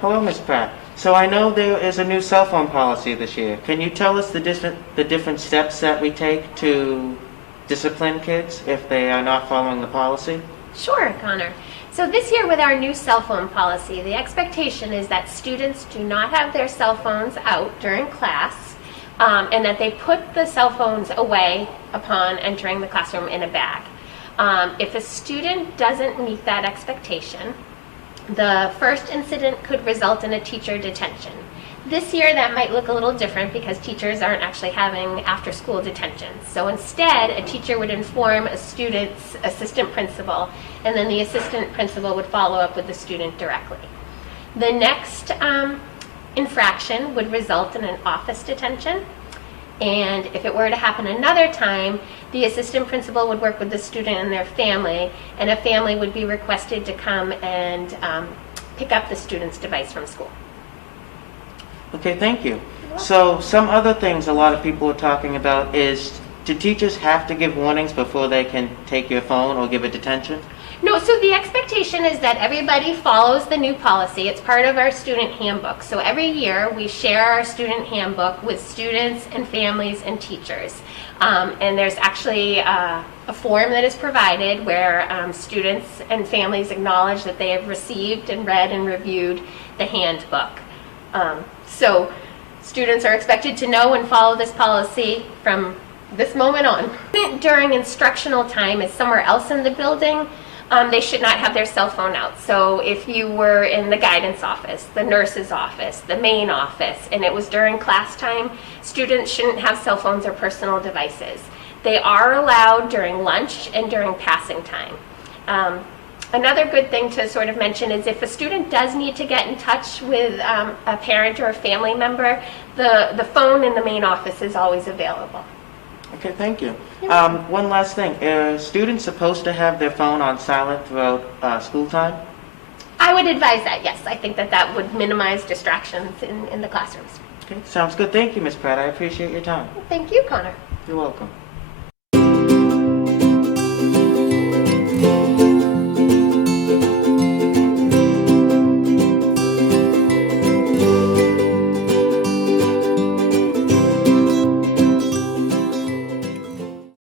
Hello, Ms. Pratt. So I know there is a new cell phone policy this year. Can you tell us the different steps that we take to discipline kids if they are not following the policy? Sure, Connor. So this year with our new cell phone policy, the expectation is that students do not have their cell phones out during class and that they put the cell phones away upon entering the classroom in a bag. If a student doesn't meet that expectation, the first incident could result in a teacher detention. This year that might look a little different because teachers aren't actually having after-school detention. So instead, a teacher would inform a student's assistant principal, and then the assistant principal would follow up with the student directly. The next infraction would result in an office detention. And if it were to happen another time, the assistant principal would work with the student and their family, and a family would be requested to come and pick up the student's device from school. Okay, thank you. So some other things a lot of people are talking about is, do teachers have to give warnings before they can take your phone or give a detention? No, so the expectation is that everybody follows the new policy. It's part of our student handbook. So every year we share our student handbook with students and families and teachers. And there's actually a form that is provided where students and families acknowledge that they have received and read and reviewed the handbook. So students are expected to know and follow this policy from this moment on. During instructional time is somewhere else in the building. They should not have their cell phone out. So if you were in the guidance office, the nurse's office, the main office, and it was during class time, students shouldn't have cell phones or personal devices. They are allowed during lunch and during passing time. Another good thing to sort of mention is if a student does need to get in touch with a parent or a family member, the phone in the main office is always available. Okay, thank you. One last thing. Are students supposed to have their phone on silent throughout school time? I would advise that, yes. I think that would minimize distractions in the classrooms. Okay, sounds good. Thank you, Ms. Pratt. I appreciate your time. Thank you, Connor. You're welcome.